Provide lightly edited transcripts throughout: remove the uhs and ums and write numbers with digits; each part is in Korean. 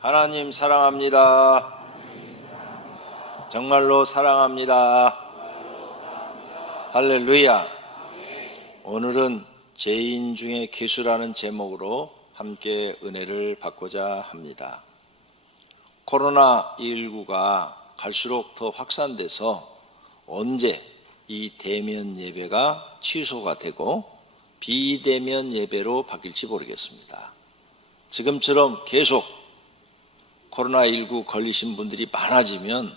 하나님 사랑합니다. 정말로 사랑합니다. 할렐루야. 오늘은 죄인 중에 기수라는 제목으로 함께 은혜를 받고자 합니다. 코로나19가 갈수록 더 확산돼서 언제 이 대면 예배가 취소가 되고 비대면 예배로 바뀔지 모르겠습니다. 지금처럼 계속 코로나19 걸리신 분들이 많아지면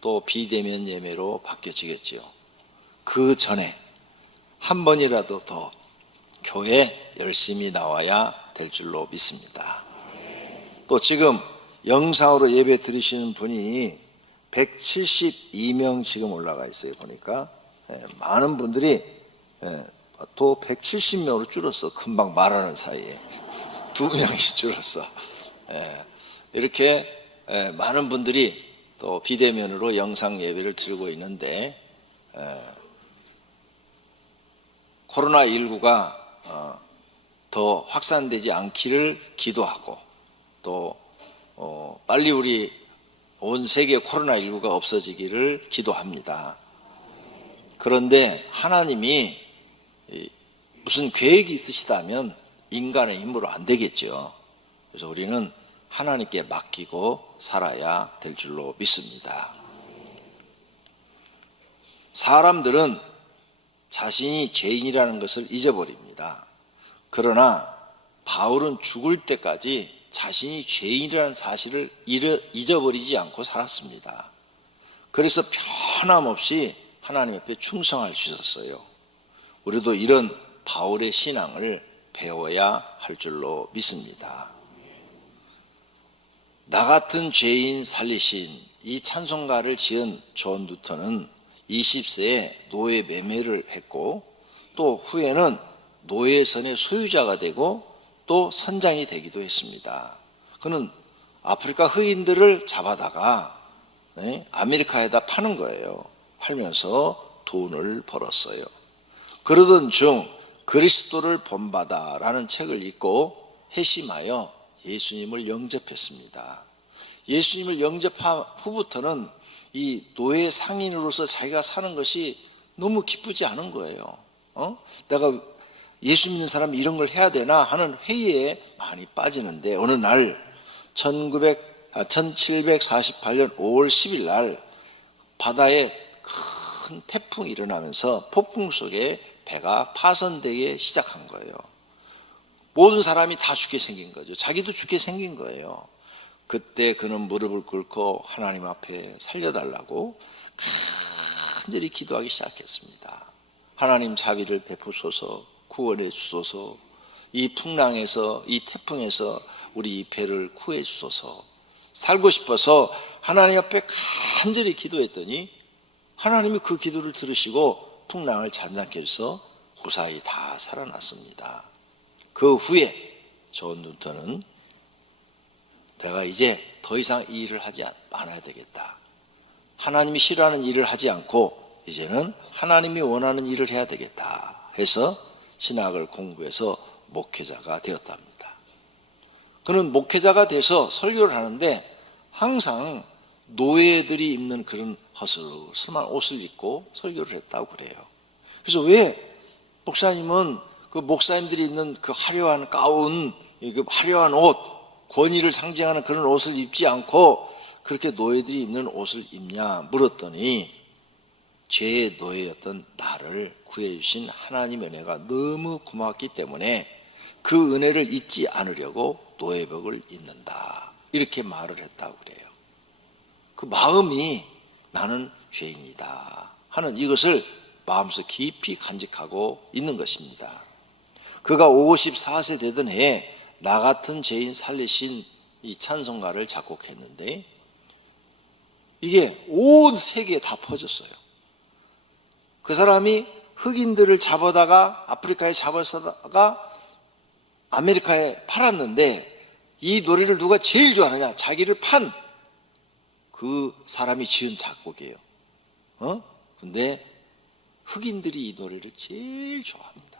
또 비대면 예배로 바뀌어지겠지요. 그 전에 한 번이라도 더 교회 열심히 나와야 될 줄로 믿습니다. 또 지금 영상으로 예배 드리시는 분이 172명 지금 올라가 있어요. 보니까 많은 분들이 또 170명으로 줄었어. 금방 말하는 사이에 2명이 줄었어. 이렇게 많은 분들이 또 비대면으로 영상 예배를 드리고 있는데 코로나19가 더 확산되지 않기를 기도하고 또 빨리 우리 온 세계 코로나19가 없어지기를 기도합니다. 그런데 하나님이 무슨 계획이 있으시다면 인간의 힘으로 안 되겠죠. 그래서 우리는 하나님께 맡기고 살아야 될 줄로 믿습니다. 사람들은 자신이 죄인이라는 것을 잊어버립니다. 그러나 바울은 죽을 때까지 자신이 죄인이라는 사실을 잊어버리지 않고 살았습니다. 그래서 변함없이 하나님 앞에 충성할 수 있었어요. 우리도 이런 바울의 신앙을 배워야 할 줄로 믿습니다. 나 같은 죄인 살리신 이 찬송가를 지은 존 뉴턴은 20세에 노예 매매를 했고 또 후에는 노예선의 소유자가 되고 또 선장이 되기도 했습니다. 그는 아프리카 흑인들을 잡아다가 아메리카에다 파는 거예요. 팔면서 돈을 벌었어요. 그러던 중 그리스도를 본받아라는 책을 읽고 회심하여 예수님을 영접했습니다. 예수님을 영접한 후부터는 이 노예 상인으로서 자기가 사는 것이 너무 기쁘지 않은 거예요. 내가 예수 믿는 사람이 이런 걸 해야 되나 하는 회의에 많이 빠지는데 어느 날 1748년 5월 10일 날 바다에 큰 태풍이 일어나면서 폭풍 속에 배가 파손되기 시작한 거예요. 모든 사람이 다 죽게 생긴 거죠. 자기도 죽게 생긴 거예요. 그때 그는 무릎을 꿇고 하나님 앞에 살려달라고 간절히 기도하기 시작했습니다. 하나님 자비를 베푸소서, 구원해 주소서, 이 풍랑에서, 이 태풍에서 우리 이 배를 구해 주소서. 살고 싶어서 하나님 앞에 간절히 기도했더니 하나님이 그 기도를 들으시고 풍랑을 잔잔케 해서 무사히 다 살아났습니다. 그 후에 존 뉴턴은 내가 이제 더 이상 이 일을 하지 않아야 되겠다. 하나님이 싫어하는 일을 하지 않고 이제는 하나님이 원하는 일을 해야 되겠다 해서 신학을 공부해서 목회자가 되었답니다. 그는 목회자가 돼서 설교를 하는데 항상 노예들이 입는 그런 허슬슬한 옷을 입고 설교를 했다고 그래요. 그래서 왜 목사님은 그 목사님들이 입는 그 화려한 가운, 그 화려한 옷, 권위를 상징하는 그런 옷을 입지 않고 그렇게 노예들이 입는 옷을 입냐 물었더니 죄의 노예였던 나를 구해주신 하나님의 은혜가 너무 고맙기 때문에 그 은혜를 잊지 않으려고 노예복을 입는다. 이렇게 말을 했다고 그래요. 그 마음이 나는 죄인이다 하는 이것을 마음속 깊이 간직하고 있는 것입니다. 그가 54세 되던 해에 나 같은 죄인 살리신 이 찬송가를 작곡했는데 이게 온 세계에 다 퍼졌어요. 그 사람이 흑인들을 잡아다가 아프리카에 잡아다가 아메리카에 팔았는데 이 노래를 누가 제일 좋아하느냐? 자기를 판 그 사람이 지은 작곡이에요. 근데 흑인들이 이 노래를 제일 좋아합니다.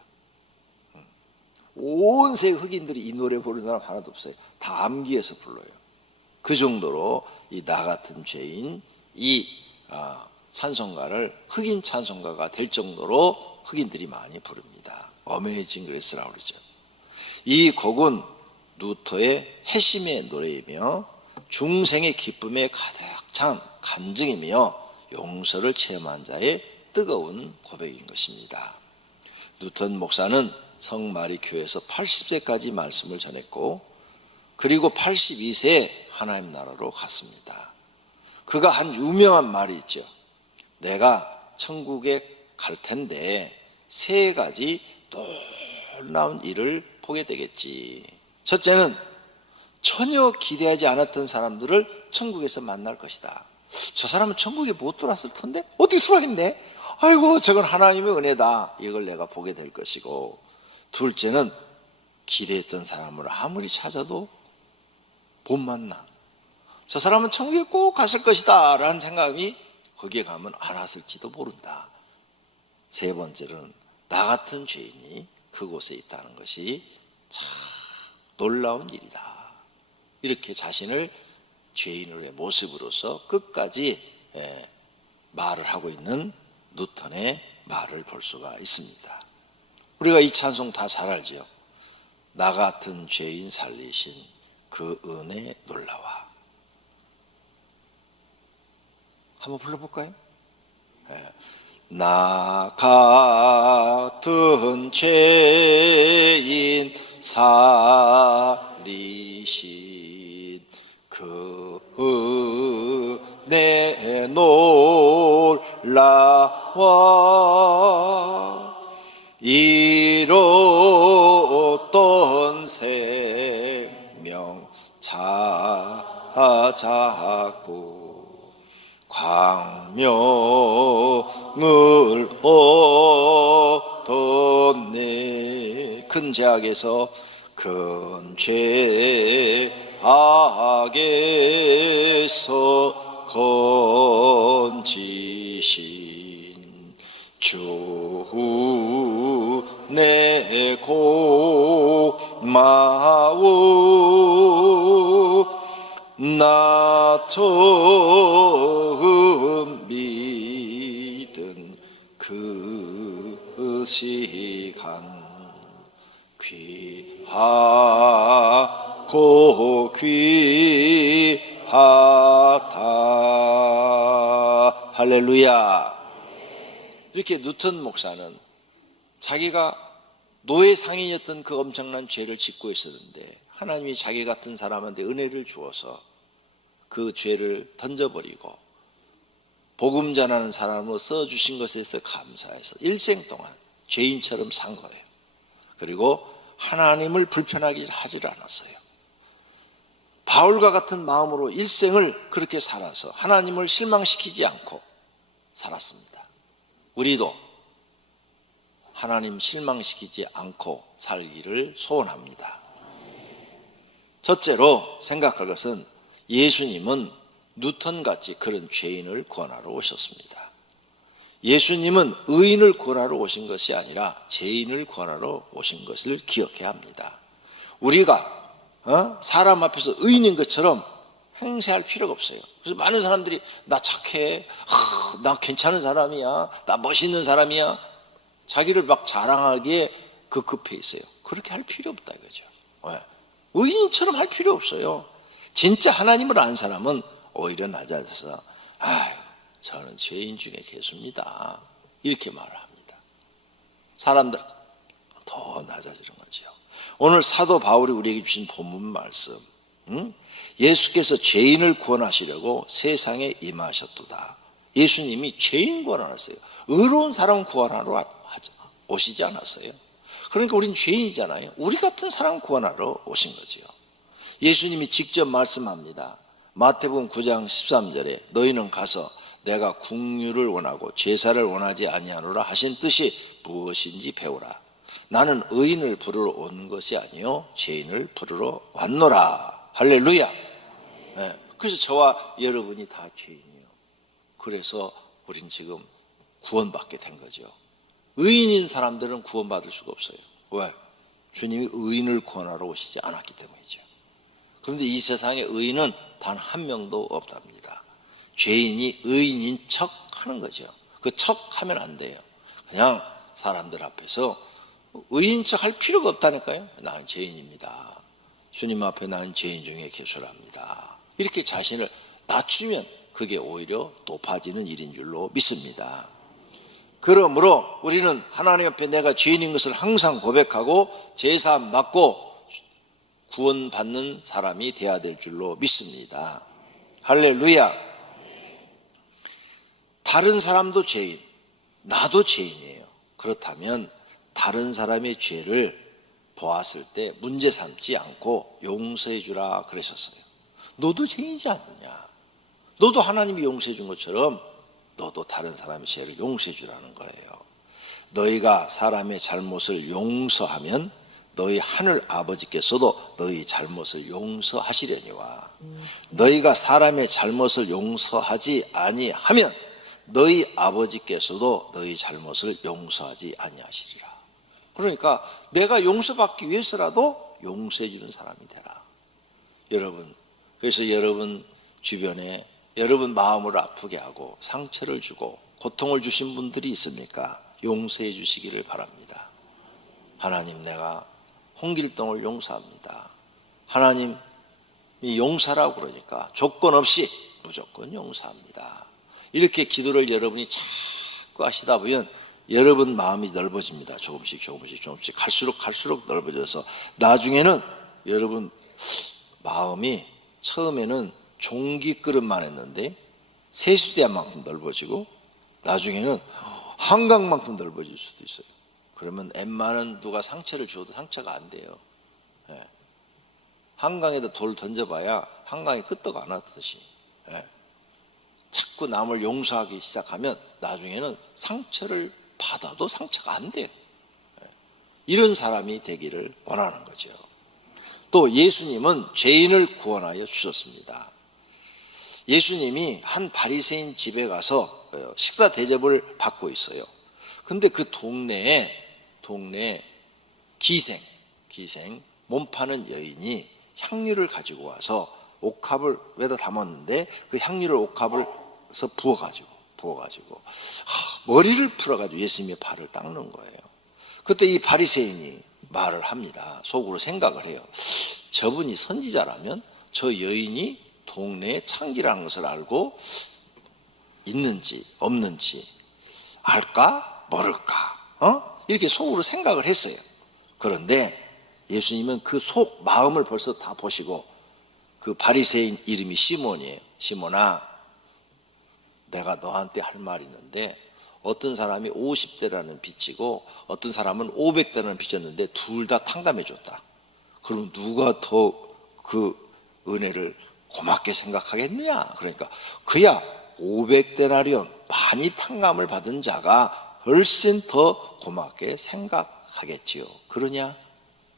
온 세계 흑인들이 이 노래 부르는 사람 하나도 없어요. 다 암기해서 불러요. 그 정도로 이 나 같은 죄인 이 찬송가를 흑인 찬송가가 될 정도로 흑인들이 많이 부릅니다. 어메이징 그레이스라고 그러죠. 이 곡은 루터의 회심의 노래이며 중생의 기쁨에 가득 찬 간증이며 용서를 체험한 자의 뜨거운 고백인 것입니다. 루턴 목사는 성마리 교회에서 80세까지 말씀을 전했고 그리고 82세에 하나님 나라로 갔습니다. 그가 한 유명한 말이 있죠. 내가 천국에 갈 텐데 세 가지 놀라운 일을 보게 되겠지. 첫째는 전혀 기대하지 않았던 사람들을 천국에서 만날 것이다. 저 사람은 천국에 못 들어왔을 텐데 어떻게 들어왔겠네? 아이고 저건 하나님의 은혜다. 이걸 내가 보게 될 것이고, 둘째는 기대했던 사람을 아무리 찾아도 못 만나. 저 사람은 천국에 꼭 갔을 것이다 라는 생각이 거기에 가면 안 왔을지도 모른다. 세 번째는 나 같은 죄인이 그곳에 있다는 것이 참 놀라운 일이다. 이렇게 자신을 죄인의 모습으로서 끝까지 말을 하고 있는 루턴의 말을 볼 수가 있습니다. 우리가 이 찬송 다 잘 알죠. 나 같은 죄인 살리신 그 은혜 놀라와. 한번 불러볼까요? 나 같은 죄인 살리신 그 은혜 놀라와. 잃었던 생명 찾았고 광명을 얻었네. 큰 죄악에서 큰 죄악에서 건지신 주 내 고마워. 나 처음 믿은 그 시간 귀하고 귀하다. 할렐루야. 이렇게 누턴 목사는 자기가 노예 상인이었던 그 엄청난 죄를 짓고 있었는데 하나님이 자기 같은 사람한테 은혜를 주어서 그 죄를 던져버리고 복음 전하는 사람으로 써주신 것에 대해서 감사해서 일생 동안 죄인처럼 산 거예요. 그리고 하나님을 불편하게 하지 않았어요. 바울과 같은 마음으로 일생을 그렇게 살아서 하나님을 실망시키지 않고 살았습니다. 우리도 하나님 실망시키지 않고 살기를 소원합니다. 첫째로 생각할 것은 예수님은 누턴같이 그런 죄인을 구원하러 오셨습니다. 예수님은 의인을 구원하러 오신 것이 아니라 죄인을 구원하러 오신 것을 기억해야 합니다. 우리가 사람 앞에서 의인인 것처럼 행세할 필요가 없어요. 그래서 많은 사람들이 나 착해, 나 괜찮은 사람이야, 나 멋있는 사람이야, 자기를 막 자랑하기에 급해 있어요. 그렇게 할 필요 없다 이거죠. 의인처럼 할 필요 없어요. 진짜 하나님을 아는 사람은 오히려 낮아져서 저는 죄인 중에 개수입니다 이렇게 말을 합니다. 사람들 더 낮아지는 거죠. 오늘 사도 바울이 우리에게 주신 본문 말씀, 예수께서 죄인을 구원하시려고 세상에 임하셨도다. 예수님이 죄인 구원하셨어요. 의로운 사람 구원하러 오시지 않았어요. 그러니까 우린 죄인이잖아요. 우리 같은 사람 구원하러 오신 거죠. 예수님이 직접 말씀합니다. 마태복음 9장 13절에 너희는 가서 내가 긍휼을 원하고 제사를 원하지 아니하노라 하신 뜻이 무엇인지 배우라. 나는 의인을 부르러 온 것이 아니요 죄인을 부르러 왔노라. 할렐루야. 그래서 저와 여러분이 다 죄인이에요. 그래서 우린 지금 구원받게 된 거죠. 의인인 사람들은 구원받을 수가 없어요. 왜? 주님이 의인을 구원하러 오시지 않았기 때문이죠. 그런데 이 세상에 의인은 단 한 명도 없답니다. 죄인이 의인인 척 하는 거죠. 그 척 하면 안 돼요. 그냥 사람들 앞에서 의인 척 할 필요가 없다니까요. 나는 죄인입니다. 주님 앞에 나는 죄인 중에 개수랍니다. 이렇게 자신을 낮추면 그게 오히려 높아지는 일인 줄로 믿습니다. 그러므로 우리는 하나님 앞에 내가 죄인인 것을 항상 고백하고 제사함 받고 구원받는 사람이 되어야 될 줄로 믿습니다. 할렐루야. 다른 사람도 죄인, 나도 죄인이에요. 그렇다면 다른 사람의 죄를 보았을 때 문제 삼지 않고 용서해 주라 그러셨어요. 너도 죄인이지 않느냐. 너도 하나님이 용서해 준 것처럼 너도 다른 사람의 죄를 용서해 주라는 거예요. 너희가 사람의 잘못을 용서하면 너희 하늘 아버지께서도 너희 잘못을 용서하시려니와 너희가 사람의 잘못을 용서하지 아니하면 너희 아버지께서도 너희 잘못을 용서하지 아니하시리라. 그러니까 내가 용서받기 위해서라도 용서해 주는 사람이 되라. 여러분, 그래서 여러분 주변에 여러분 마음을 아프게 하고 상처를 주고 고통을 주신 분들이 있습니까? 용서해 주시기를 바랍니다. 하나님, 내가 홍길동을 용서합니다. 하나님이 용서라고 그러니까 조건 없이 무조건 용서합니다. 이렇게 기도를 여러분이 자꾸 하시다 보면 여러분 마음이 넓어집니다. 조금씩 갈수록 넓어져서 나중에는 여러분 마음이 처음에는 종기 그릇만 했는데 세수대만큼 넓어지고 나중에는 한강만큼 넓어질 수도 있어요. 그러면 웬만한 누가 상처를 줘도 상처가 안 돼요. 한강에다 돌 던져봐야 한강이 끄떡 안 왔듯이 자꾸 남을 용서하기 시작하면 나중에는 상처를 받아도 상처가 안 돼요. 이런 사람이 되기를 원하는 거죠. 또 예수님은 죄인을 구원하여 주셨습니다. 예수님이 한 바리새인 집에 가서 식사 대접을 받고 있어요. 근데 그 동네에 기생 몸 파는 여인이 향유를 가지고 와서 옥합을 왜다 담았는데 그 향유를 옥합에서 부어가지고 머리를 풀어가지고 예수님의 발을 닦는 거예요. 그때 이 바리새인이 말을 합니다. 속으로 생각을 해요. 저분이 선지자라면 저 여인이 동네에 창기라는 것을 알고 있는지 없는지 알까 모를까 이렇게 속으로 생각을 했어요. 그런데 예수님은 그 속 마음을 벌써 다 보시고 그 바리새인 이름이 시몬이에요. 시몬아, 내가 너한테 할 말이 있는데 어떤 사람이 50대라는 빚지고 어떤 사람은 500대라는 빚졌는데 둘 다 탕감해 줬다. 그럼 누가 더 그 은혜를 고맙게 생각하겠느냐? 그러니까 그야 500데나리온 많이 탕감을 받은 자가 훨씬 더 고맙게 생각하겠지요. 그러냐?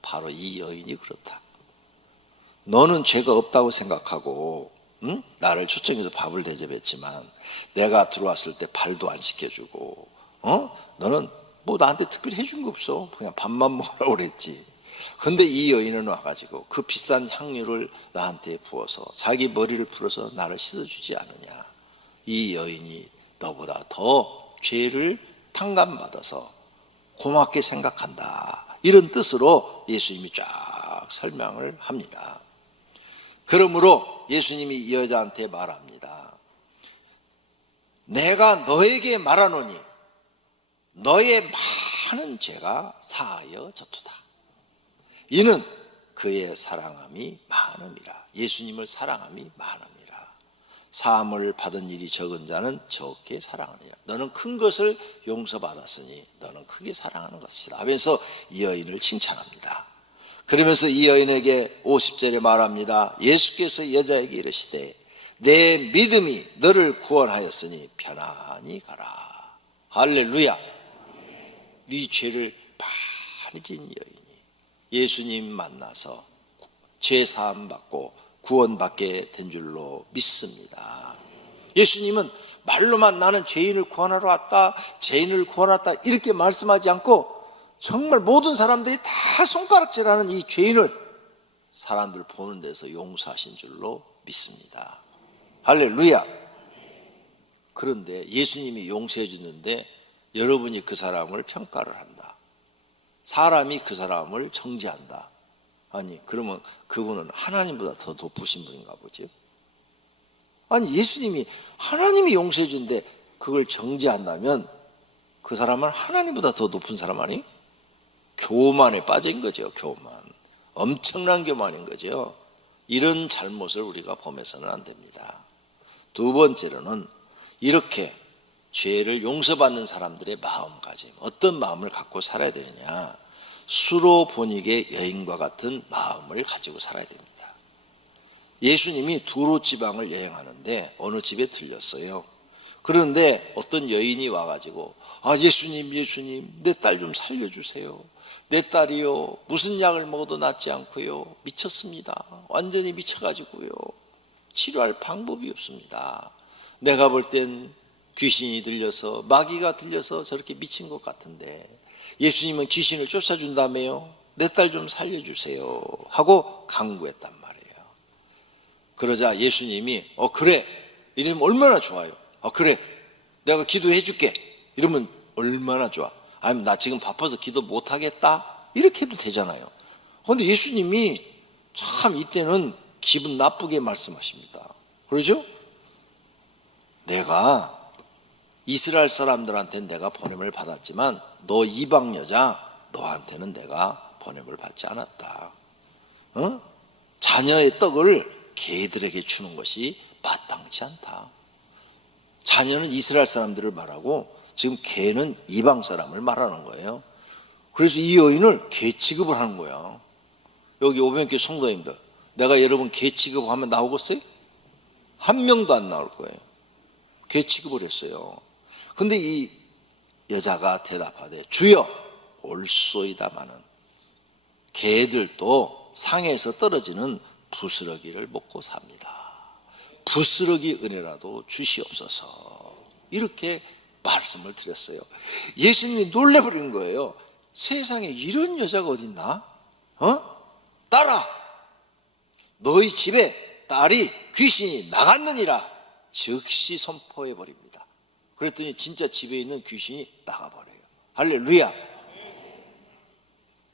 바로 이 여인이 그렇다. 너는 죄가 없다고 생각하고 나를 초청해서 밥을 대접했지만 내가 들어왔을 때 발도 안 씻겨주고 너는 뭐 나한테 특별히 해준 거 없어. 그냥 밥만 먹으라고 그랬지. 근데 이 여인은 와가지고 그 비싼 향유를 나한테 부어서 자기 머리를 풀어서 나를 씻어주지 않느냐. 이 여인이 너보다 더 죄를 탕감받아서 고맙게 생각한다. 이런 뜻으로 예수님이 쫙 설명을 합니다. 그러므로 예수님이 이 여자한테 말합니다. 내가 너에게 말하노니 너의 많은 죄가 사하여 졌도다. 이는 그의 사랑함이 많음이라. 예수님을 사랑함이 많음이라. 사함을 받은 일이 적은 자는 적게 사랑하느니라. 너는 큰 것을 용서받았으니 너는 크게 사랑하는 것이다 하면서 이 여인을 칭찬합니다. 그러면서 이 여인에게 50절에 말합니다. 예수께서 여자에게 이르시되 내 믿음이 너를 구원하였으니 편안히 가라. 할렐루야. 네 죄를 많이 진 여인이 예수님 만나서 죄 사함 받고 구원받게 된 줄로 믿습니다. 예수님은 말로만 나는 죄인을 구원하러 왔다, 죄인을 구원하러 왔다 이렇게 말씀하지 않고 정말 모든 사람들이 다 손가락질하는 이 죄인을 사람들 보는 데서 용서하신 줄로 믿습니다. 할렐루야. 그런데 예수님이 용서해 주는데 여러분이 그 사람을 평가를 한다. 사람이 그 사람을 정죄한다. 아니, 그러면 그분은 하나님보다 더 높으신 분인가 보죠. 아니, 예수님이 하나님이 용서해 주는데 그걸 정죄한다면 그 사람은 하나님보다 더 높은 사람 아니? 교만에 빠진 거죠. 교만. 엄청난 교만인 거죠. 이런 잘못을 우리가 범해서는 안 됩니다. 두 번째로는 이렇게 죄를 용서받는 사람들의 마음가짐, 어떤 마음을 갖고 살아야 되느냐. 수로보니게 여인과 같은 마음을 가지고 살아야 됩니다. 예수님이 두로 지방을 여행하는데 어느 집에 들렸어요. 그런데 어떤 여인이 와가지고 예수님 내 딸 좀 살려주세요. 내 딸이요 무슨 약을 먹어도 낫지 않고요 미쳤습니다. 완전히 미쳐가지고요 치료할 방법이 없습니다. 내가 볼 땐 귀신이 들려서 마귀가 들려서 저렇게 미친 것 같은데 예수님은 귀신을 쫓아준다며요. 내 딸 좀 살려주세요 하고 간구했단 말이에요. 그러자 예수님이 그래 이러면 얼마나 좋아요. 그래 내가 기도해 줄게 이러면 얼마나 좋아. 아니면 나 지금 바빠서 기도 못하겠다 이렇게 해도 되잖아요. 그런데 예수님이 참 이때는 기분 나쁘게 말씀하십니다. 그러죠? 내가 이스라엘 사람들한테는 내가 보냄을 받았지만 너 이방 여자 너한테는 내가 보냄을 받지 않았다. 자녀의 떡을 개들에게 주는 것이 마땅치 않다. 자녀는 이스라엘 사람들을 말하고 지금 개는 이방 사람을 말하는 거예요. 그래서 이 여인을 개 취급을 하는 거야. 여기 오병교회 성도님들, 내가 여러분 개 취급하면 나오겠어요? 한 명도 안 나올 거예요. 개 취급을 했어요. 근데 이 여자가 대답하되 주여 올소이다마는 개들도 상에서 떨어지는 부스러기를 먹고 삽니다. 부스러기 은혜라도 주시옵소서. 이렇게 말씀을 드렸어요. 예수님이 놀라버린 거예요. 세상에 이런 여자가 어딨나? 딸아 너희 집에 딸이 귀신이 나갔느니라 즉시 선포해 버립니다. 그랬더니 진짜 집에 있는 귀신이 나가버려요. 할렐루야.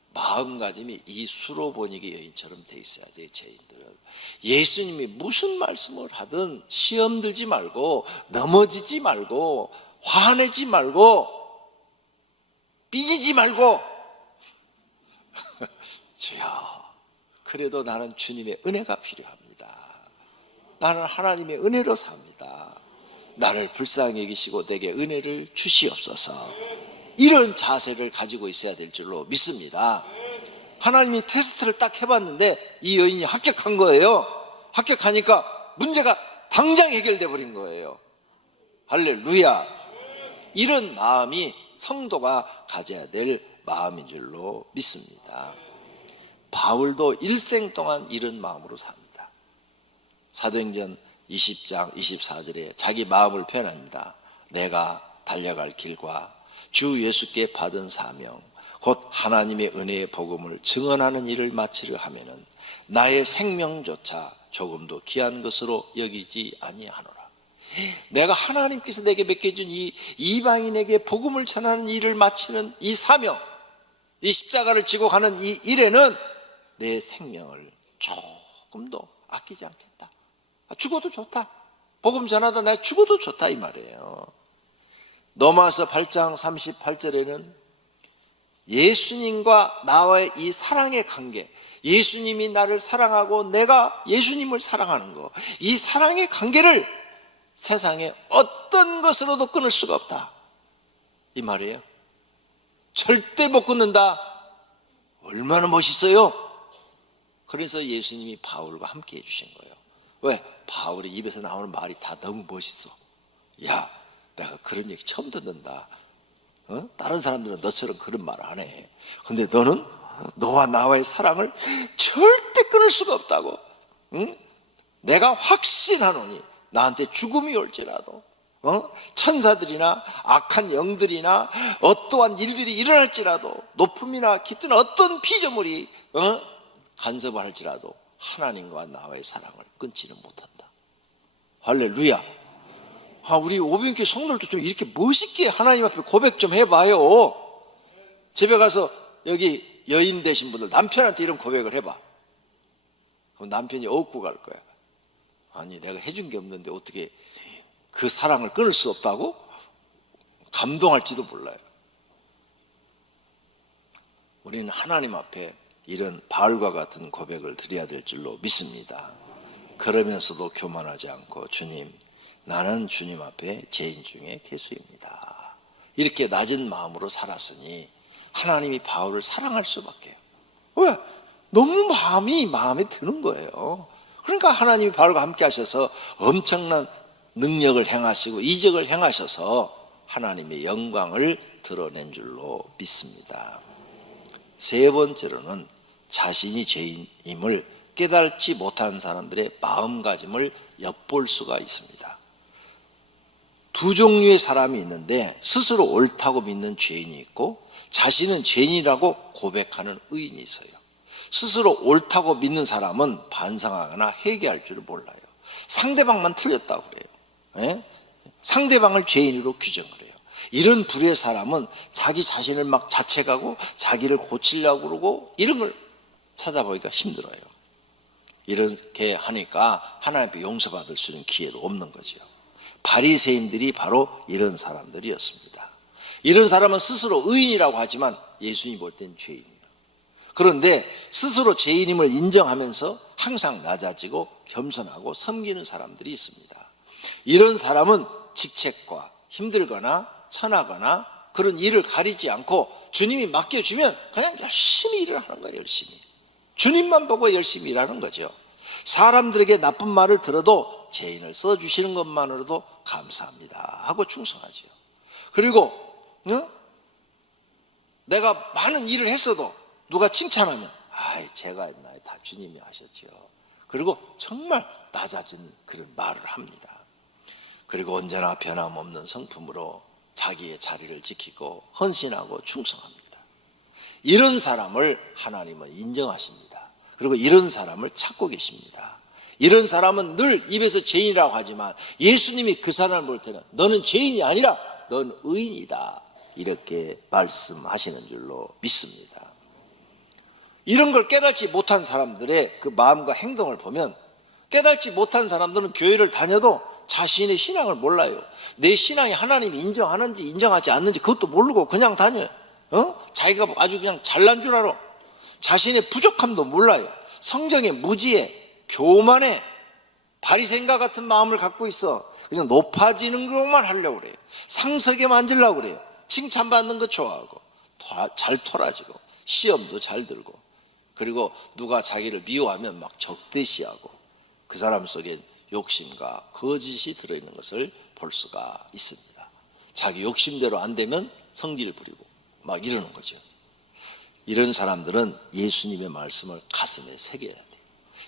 마음가짐이 이 수로보니게 여인처럼 돼 있어야 돼요. 죄인들은 예수님이 무슨 말씀을 하든 시험 들지 말고 넘어지지 말고 화내지 말고 삐지지 말고 주여 그래도 나는 주님의 은혜가 필요합니다. 나는 하나님의 은혜로 삽니다. 나를 불쌍히 여기시고 내게 은혜를 주시옵소서. 이런 자세를 가지고 있어야 될 줄로 믿습니다. 하나님이 테스트를 딱 해봤는데 이 여인이 합격한 거예요. 합격하니까 문제가 당장 해결돼 버린 거예요. 할렐루야. 이런 마음이 성도가 가져야 될 마음인 줄로 믿습니다. 바울도 일생 동안 이런 마음으로 삽니다. 사도행전 20장 24절에 자기 마음을 표현합니다. 내가 달려갈 길과 주 예수께 받은 사명 곧 하나님의 은혜의 복음을 증언하는 일을 마치려 하면은 나의 생명조차 조금도 귀한 것으로 여기지 아니하노라. 내가 하나님께서 내게 맡겨준 이 이방인에게 복음을 전하는 일을 마치는 이 사명, 이 십자가를 지고 가는 이 일에는 내 생명을 조금도 아끼지 않겠다. 죽어도 좋다. 복음 전하다 내가 죽어도 좋다 이 말이에요. 로마서 8장 38절에는 예수님과 나와의 이 사랑의 관계, 예수님이 나를 사랑하고 내가 예수님을 사랑하는 거, 이 사랑의 관계를 세상에 어떤 것으로도 끊을 수가 없다 이 말이에요. 절대 못 끊는다. 얼마나 멋있어요. 그래서 예수님이 바울과 함께 해주신 거예요. 왜? 바울의 입에서 나오는 말이 다 너무 멋있어. 야, 내가 그런 얘기 처음 듣는다. 다른 사람들은 너처럼 그런 말 안 해. 근데 너는 너와 나와의 사랑을 절대 끊을 수가 없다고. 내가 확신하노니 나한테 죽음이 올지라도 천사들이나 악한 영들이나 어떠한 일들이 일어날지라도 높음이나 깃든 어떤 피조물이 간섭을 할지라도 하나님과 나와의 사랑을 끊지는 못한다. 할렐루야. 우리 오병기 성도들도 좀 이렇게 멋있게 하나님 앞에 고백 좀 해봐요. 집에 가서 여기 여인 되신 분들 남편한테 이런 고백을 해봐. 그럼 남편이 얻고 갈 거야. 아니 내가 해준 게 없는데 어떻게 그 사랑을 끊을 수 없다고? 감동할지도 몰라요. 우리는 하나님 앞에 이런 바울과 같은 고백을 드려야 될 줄로 믿습니다. 그러면서도 교만하지 않고 주님, 나는 주님 앞에 죄인 중에 개수입니다. 이렇게 낮은 마음으로 살았으니 하나님이 바울을 사랑할 수밖에요. 왜? 너무 마음에 드는 거예요. 그러니까 하나님이 바울과 함께 하셔서 엄청난 능력을 행하시고 이적을 행하셔서 하나님의 영광을 드러낸 줄로 믿습니다. 세 번째로는 자신이 죄인임을 깨닫지 못한 사람들의 마음가짐을 엿볼 수가 있습니다. 두 종류의 사람이 있는데 스스로 옳다고 믿는 죄인이 있고 자신은 죄인이라고 고백하는 의인이 있어요. 스스로 옳다고 믿는 사람은 반성하거나 회개할 줄을 몰라요. 상대방만 틀렸다고 그래요. 예? 상대방을 죄인으로 규정을 해요. 이런 불의 사람은 자기 자신을 막 자책하고 자기를 고치려고 그러고 이런 걸 찾아보기가 힘들어요. 이렇게 하니까 하나님 앞에 용서받을 수 있는 기회도 없는 거죠. 바리새인들이 바로 이런 사람들이었습니다. 이런 사람은 스스로 의인이라고 하지만 예수님이 볼 땐 죄인이에요. 그런데 스스로 죄인임을 인정하면서 항상 낮아지고 겸손하고 섬기는 사람들이 있습니다. 이런 사람은 직책과 힘들거나 천하거나 그런 일을 가리지 않고 주님이 맡겨주면 그냥 열심히 일을 하는 거예요. 열심히 주님만 보고 열심히 일하는 거죠. 사람들에게 나쁜 말을 들어도 죄인을 써주시는 것만으로도 감사합니다 하고 충성하죠. 그리고 내가 많은 일을 했어도 누가 칭찬하면 제가 했나요? 다 주님이 하셨죠. 그리고 정말 낮아진 그런 말을 합니다. 그리고 언제나 변함없는 성품으로 자기의 자리를 지키고 헌신하고 충성합니다. 이런 사람을 하나님은 인정하십니다. 그리고 이런 사람을 찾고 계십니다. 이런 사람은 늘 입에서 죄인이라고 하지만 예수님이 그 사람을 볼 때는 너는 죄인이 아니라 넌 의인이다 이렇게 말씀하시는 줄로 믿습니다. 이런 걸 깨닫지 못한 사람들의 그 마음과 행동을 보면 깨닫지 못한 사람들은 교회를 다녀도 자신의 신앙을 몰라요. 내 신앙이 하나님이 인정하는지 인정하지 않는지 그것도 모르고 그냥 다녀요. 자기가 아주 그냥 잘난 줄 알아. 자신의 부족함도 몰라요. 성경에 무지해, 교만해, 바리새인과 같은 마음을 갖고 있어. 그냥 높아지는 것만 하려고 그래요. 상석에 만들려고 그래요. 칭찬받는 거 좋아하고 잘 토라지고 시험도 잘 들고 그리고 누가 자기를 미워하면 막 적대시하고 그 사람 속에 욕심과 거짓이 들어있는 것을 볼 수가 있습니다. 자기 욕심대로 안 되면 성질 부리고 막 이러는 거죠. 이런 사람들은 예수님의 말씀을 가슴에 새겨야 돼요.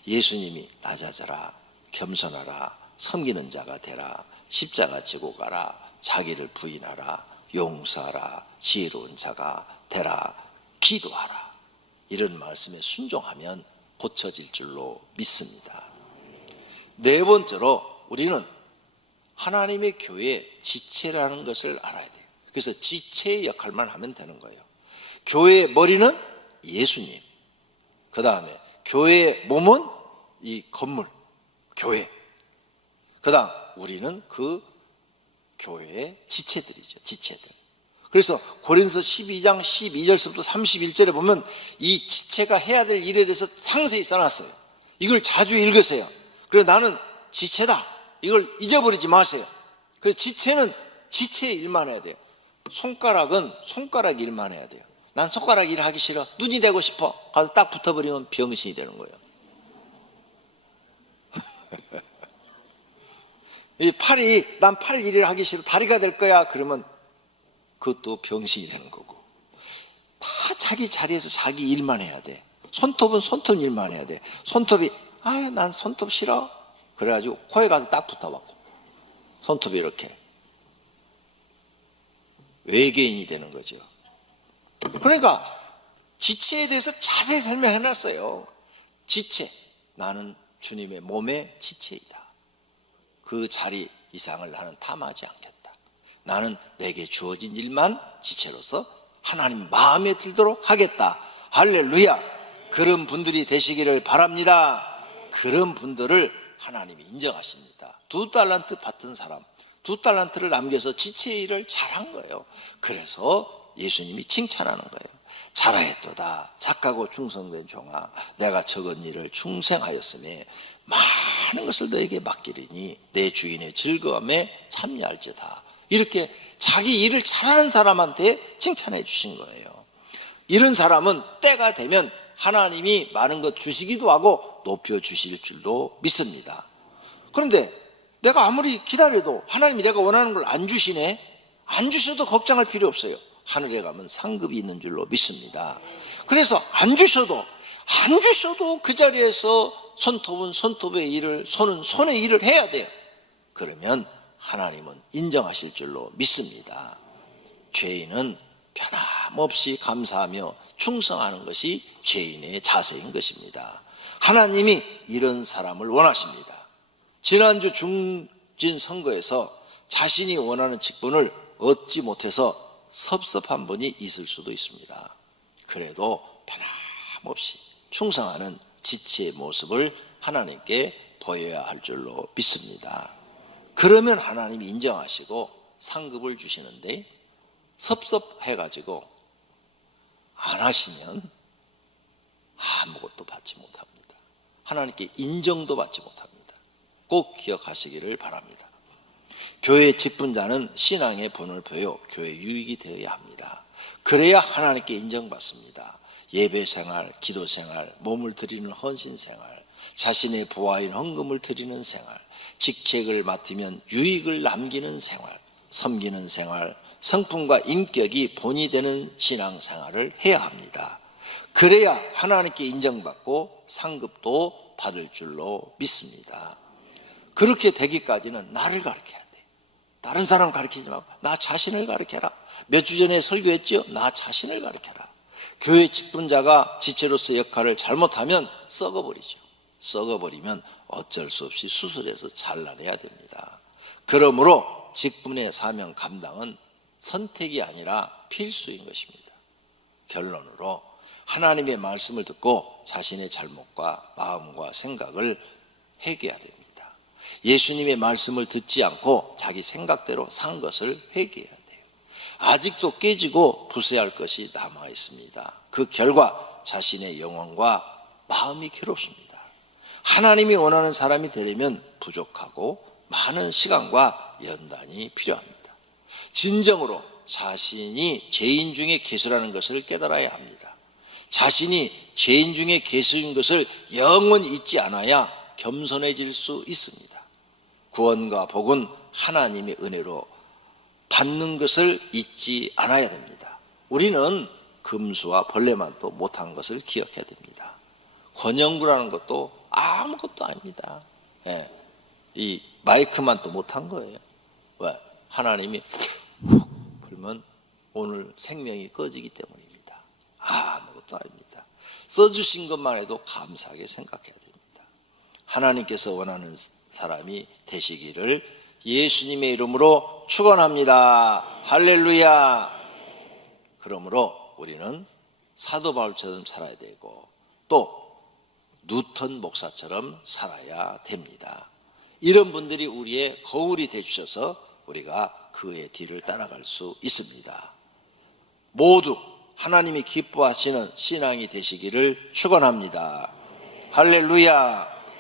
예수님이 낮아져라, 겸손하라, 섬기는 자가 되라, 십자가 지고 가라, 자기를 부인하라, 용서하라, 지혜로운 자가 되라, 기도하라. 이런 말씀에 순종하면 고쳐질 줄로 믿습니다. 네 번째로 우리는 하나님의 교회의 지체라는 것을 알아야 돼요. 그래서 지체의 역할만 하면 되는 거예요. 교회의 머리는 예수님, 그 다음에 교회의 몸은 이 건물, 교회, 그 다음 우리는 그 교회의 지체들이죠. 지체들. 그래서 고린도서 12장 12절부터 31절에 보면 이 지체가 해야 될 일에 대해서 상세히 써놨어요. 이걸 자주 읽으세요. 그래서 나는 지체다. 이걸 잊어버리지 마세요. 그래서 지체는 지체의 일만 해야 돼요. 손가락은 손가락 일만 해야 돼요. 난 손가락 일 하기 싫어. 눈이 되고 싶어. 가서 딱 붙어버리면 병신이 되는 거예요. 이 팔이 난 팔 일을 하기 싫어. 다리가 될 거야. 그러면 그것도 병신이 되는 거고. 다 자기 자리에서 자기 일만 해야 돼. 손톱은 손톱 일만 해야 돼. 손톱이 난 손톱 싫어. 그래가지고 코에 가서 딱 붙어봤고 손톱이 이렇게 외계인이 되는 거죠. 그러니까 지체에 대해서 자세히 설명해놨어요. 지체, 나는 주님의 몸의 지체이다. 그 자리 이상을 나는 탐하지 않겠다. 나는 내게 주어진 일만 지체로서 하나님 마음에 들도록 하겠다. 할렐루야. 그런 분들이 되시기를 바랍니다. 그런 분들을 하나님이 인정하십니다. 2달란트 받은 사람, 2달란트를 남겨서 지체의 일을 잘한 거예요. 그래서 예수님이 칭찬하는 거예요. 잘하였도다. 착하고 충성된 종아, 내가 적은 일을 충성하였으니 많은 것을 너에게 맡기리니 내 주인의 즐거움에 참여할지다. 이렇게 자기 일을 잘하는 사람한테 칭찬해 주신 거예요. 이런 사람은 때가 되면 하나님이 많은 것 주시기도 하고 높여주실 줄도 믿습니다. 그런데 내가 아무리 기다려도 하나님이 내가 원하는 걸 안 주시네? 안 주셔도 걱정할 필요 없어요. 하늘에 가면 상급이 있는 줄로 믿습니다. 그래서 안 주셔도 그 자리에서 손톱은 손톱의 일을, 손은 손의 일을 해야 돼요. 그러면 하나님은 인정하실 줄로 믿습니다. 죄인은 변함없이 감사하며 충성하는 것이 죄인의 자세인 것입니다. 하나님이 이런 사람을 원하십니다. 지난주 중진 선거에서 자신이 원하는 직분을 얻지 못해서 섭섭한 분이 있을 수도 있습니다. 그래도 변함없이 충성하는 지체의 모습을 하나님께 보여야 할 줄로 믿습니다. 그러면 하나님이 인정하시고 상급을 주시는데, 섭섭해가지고 안 하시면 아무것도 받지 못합니다. 하나님께 인정도 받지 못합니다. 꼭 기억하시기를 바랍니다. 교회 직분자는 신앙의 본을 보여 교회 유익이 되어야 합니다. 그래야 하나님께 인정받습니다. 예배 생활, 기도 생활, 몸을 드리는 헌신 생활, 자신의 부하인 헌금을 드리는 생활, 직책을 맡으면 유익을 남기는 생활, 섬기는 생활, 성품과 인격이 본이 되는 신앙생활을 해야 합니다. 그래야 하나님께 인정받고 상급도 받을 줄로 믿습니다. 그렇게 되기까지는 나를 가르쳐야 돼. 다른 사람 가르치지 말고 나 자신을 가르쳐라. 몇 주 전에 설교했죠? 나 자신을 가르쳐라. 교회 직분자가 지체로서 역할을 잘못하면 썩어버리죠. 썩어버리면 어쩔 수 없이 수술해서 잘라내야 됩니다. 그러므로 직분의 사명 감당은 선택이 아니라 필수인 것입니다. 결론으로 하나님의 말씀을 듣고 자신의 잘못과 마음과 생각을 회개해야 됩니다. 예수님의 말씀을 듣지 않고 자기 생각대로 산 것을 회개해야 돼요. 아직도 깨지고 부패할 것이 남아 있습니다. 그 결과 자신의 영혼과 마음이 괴롭습니다. 하나님이 원하는 사람이 되려면 부족하고 많은 시간과 연단이 필요합니다. 진정으로 자신이 죄인 중에 괴수라는 것을 깨달아야 합니다. 자신이 죄인 중에 괴수인 것을 영원히 잊지 않아야 겸손해질 수 있습니다. 구원과 복은 하나님의 은혜로 받는 것을 잊지 않아야 됩니다. 우리는 금수와 벌레만도 못한 것을 기억해야 됩니다. 권영구라는 것도 아무것도 아닙니다. 이 마이크만 또 못한 거예요. 왜? 하나님이 훅 불면 오늘 생명이 꺼지기 때문입니다. 아무것도 아닙니다. 써주신 것만 해도 감사하게 생각해야 됩니다. 하나님께서 원하는 사람이 되시기를 예수님의 이름으로 축원합니다. 할렐루야. 그러므로 우리는 사도 바울처럼 살아야 되고 또 누턴 목사처럼 살아야 됩니다. 이런 분들이 우리의 거울이 되주셔서 우리가 그의 뒤를 따라갈 수 있습니다. 모두 하나님이 기뻐하시는 신앙이 되시기를 축원합니다. 할렐루야.